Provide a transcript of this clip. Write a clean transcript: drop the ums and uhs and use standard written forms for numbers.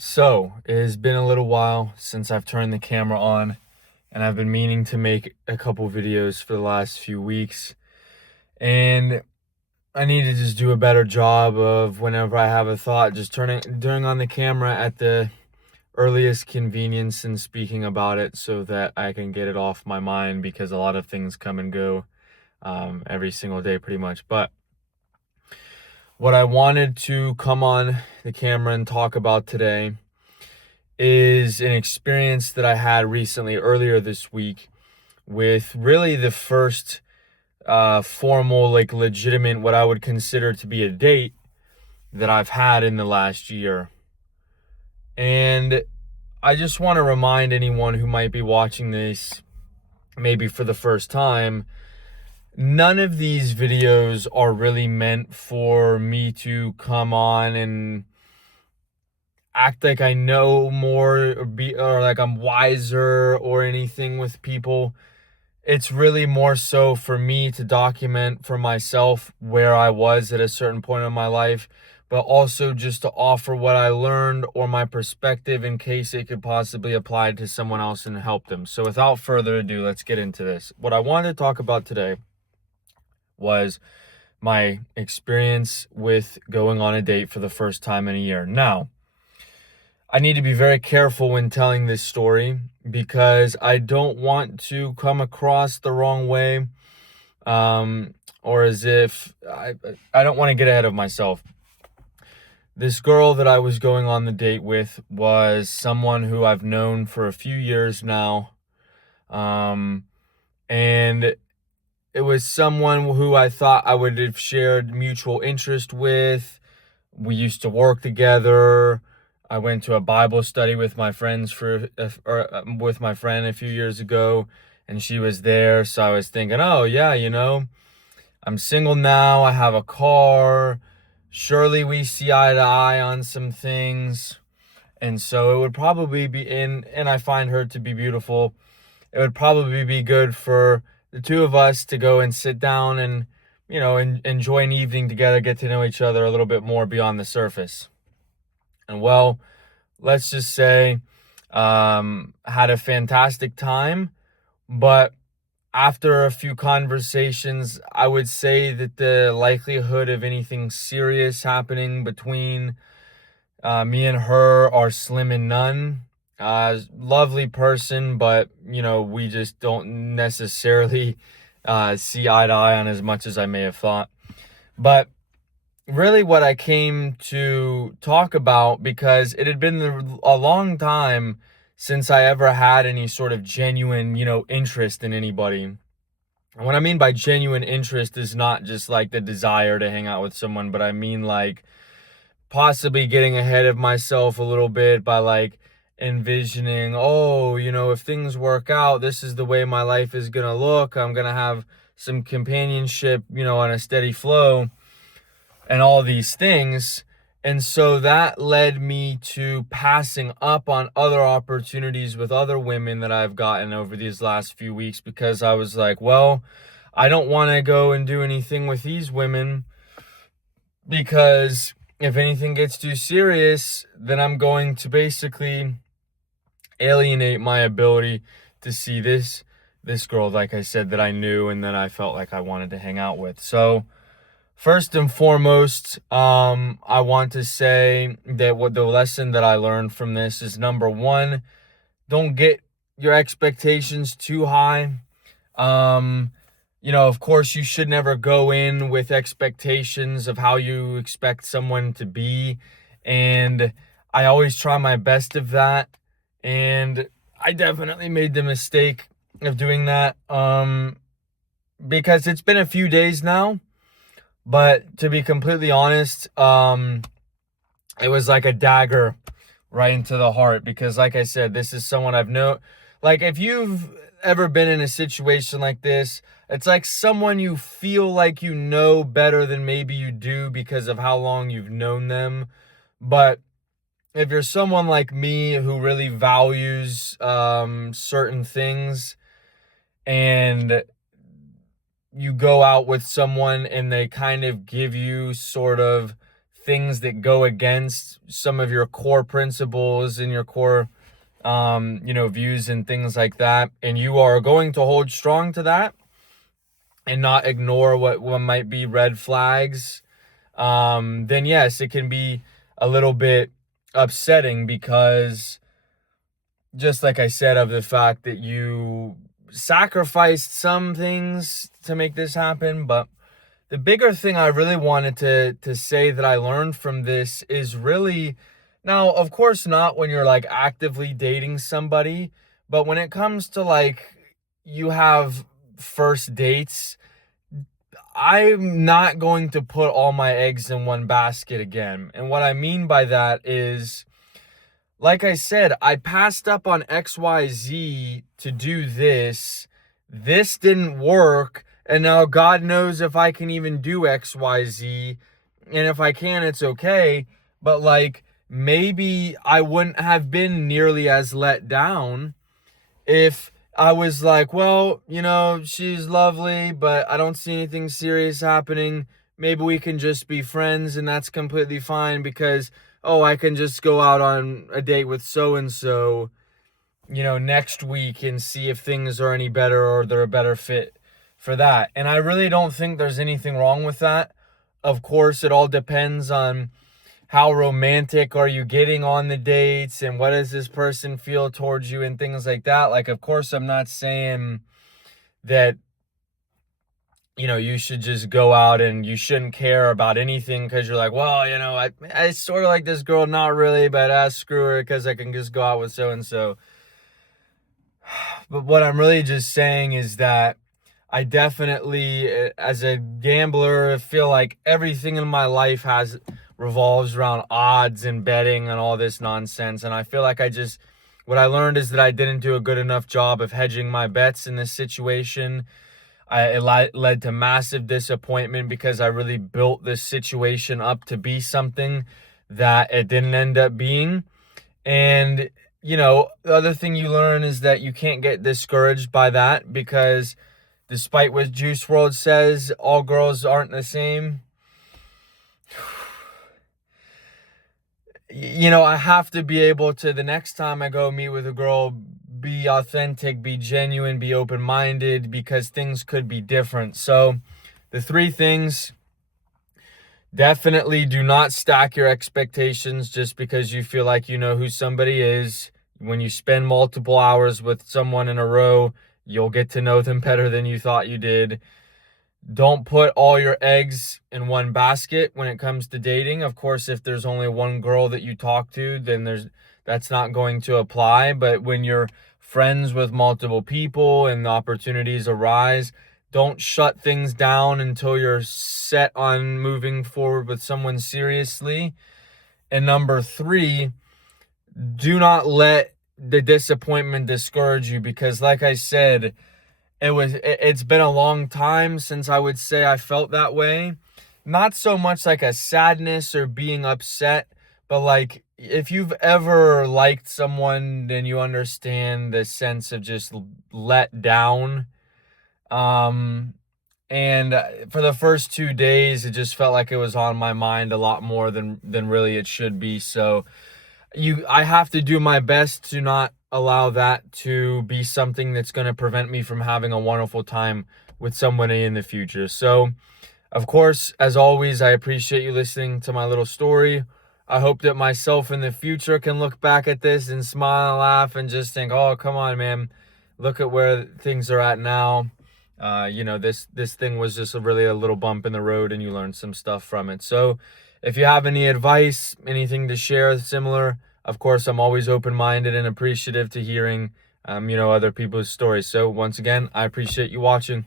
So, it has been a little while since I've turned the camera on, and I've been meaning to make a couple videos for the last few weeks. And I need to just do a better job of whenever I have a thought, just turning on the camera at the earliest convenience and speaking about it so that I can get it off my mind because a lot of things come and go every single day pretty much. But what I wanted to come on the camera and talk about today is an experience that I had recently earlier this week with really the first formal, like legitimate, what I would consider to be a date that I've had in the last year. And I just want to remind anyone who might be watching this maybe for the first time, none of these videos are really meant for me to come on and act like I know more or like I'm wiser or anything with people. It's really more so for me to document for myself where I was at a certain point in my life, but also just to offer what I learned or my perspective in case it could possibly apply to someone else and help them. So without further ado, let's get into this. What I wanted to talk about today was my experience with going on a date for the first time in a year. Now, I need to be very careful when telling this story because I don't want to come across the wrong way, or as if I don't want to get ahead of myself. This girl that I was going on the date with was someone who I've known for a few years now, and it was someone who I thought I would have shared mutual interest with. We used to work together. I went to a Bible study with my friends with my friend a few years ago, and she was there. So I was thinking, oh yeah, I'm single now. I have a car. Surely we see eye to eye on some things, and so it would probably be and I find her to be beautiful. It would probably be good for the two of us to go and sit down and enjoy an evening together, get to know each other a little bit more beyond the surface. And well, let's just say, had a fantastic time, but after a few conversations, I would say that the likelihood of anything serious happening between me and her are slim and none. Lovely person, but we just don't necessarily see eye to eye on as much as I may have thought. But really what I came to talk about, because it had been a long time since I ever had any sort of genuine, interest in anybody. And what I mean by genuine interest is not just like the desire to hang out with someone, but I mean like possibly getting ahead of myself a little bit by like envisioning, oh, if things work out, this is the way my life is going to look. I'm going to have some companionship, on a steady flow and all these things. And so that led me to passing up on other opportunities with other women that I've gotten over these last few weeks because I was like, well, I don't want to go and do anything with these women because if anything gets too serious, then I'm going to basically alienate my ability to see this girl, like I said, that I knew and that I felt like I wanted to hang out with. So first and foremost, I want to say that what the lesson that I learned from this is, number one, don't get your expectations too high. Of course, you should never go in with expectations of how you expect someone to be. And I always try my best of that. And I definitely made the mistake of doing that. Because it's been a few days now. But to be completely honest, it was like a dagger right into the heart because, like I said, this is someone I've known. Like, if you've ever been in a situation like this, it's like someone you feel like you know better than maybe you do because of how long you've known them. But if you're someone like me who really values certain things, and you go out with someone and they kind of give you sort of things that go against some of your core principles and your core, views and things like that, and you are going to hold strong to that and not ignore what might be red flags, then yes, it can be a little bit upsetting because, just like I said, of the fact that you sacrificed some things to make this happen. But the bigger thing I really wanted to say that I learned from this is really, now, of course, not when you're like actively dating somebody, but when it comes to like you have first dates, I'm not going to put all my eggs in one basket again. And what I mean by that is, like I said, I passed up on XYZ to do this. This didn't work. And now God knows if I can even do XYZ. And if I can, it's okay. But like, maybe I wouldn't have been nearly as let down if I was like, well, she's lovely, but I don't see anything serious happening. Maybe we can just be friends, and that's completely fine because, oh, I can just go out on a date with so-and-so, next week and see if things are any better or they're a better fit for that. And I really don't think there's anything wrong with that. Of course, it all depends on how romantic are you getting on the dates and what does this person feel towards you and things like that. Like, of course, I'm not saying that, you should just go out and you shouldn't care about anything because you're like, well, I sort of like this girl, not really, but screw her because I can just go out with so-and-so. But what I'm really just saying is that I definitely, as a gambler, feel like everything in my life revolves around odds and betting and all this nonsense. And I feel like what I learned is that I didn't do a good enough job of hedging my bets in this situation. It led to massive disappointment because I really built this situation up to be something that it didn't end up being. And, the other thing you learn is that you can't get discouraged by that because despite what Juice WRLD says, all girls aren't the same. I have to be able to, the next time I go meet with a girl, be authentic, be genuine, be open-minded, because things could be different. So the 3 things: definitely do not stack your expectations just because you feel like you know who somebody is. When you spend multiple hours with someone in a row, you'll get to know them better than you thought you did. Don't put all your eggs in one basket when it comes to dating. Of course, if there's only one girl that you talk to, then that's not going to apply. But when you're friends with multiple people and the opportunities arise, don't shut things down until you're set on moving forward with someone seriously. And number 3, do not let the disappointment discourage you because, like I said, it's been a long time since I would say I felt that way. Not so much like a sadness or being upset, but like if you've ever liked someone, then you understand the sense of just let down. And for the first 2 days, it just felt like it was on my mind a lot more than really it should be. So I have to do my best to not allow that to be something that's going to prevent me from having a wonderful time with somebody in the future. So, of course, as always, I appreciate you listening to my little story. I hope that myself in the future can look back at this and smile and laugh and just think, oh, come on, man, look at where things are at now. This thing was just really a little bump in the road and you learned some stuff from it. So if you have any advice, anything to share similar, of course, I'm always open-minded and appreciative to hearing, other people's stories. So once again, I appreciate you watching.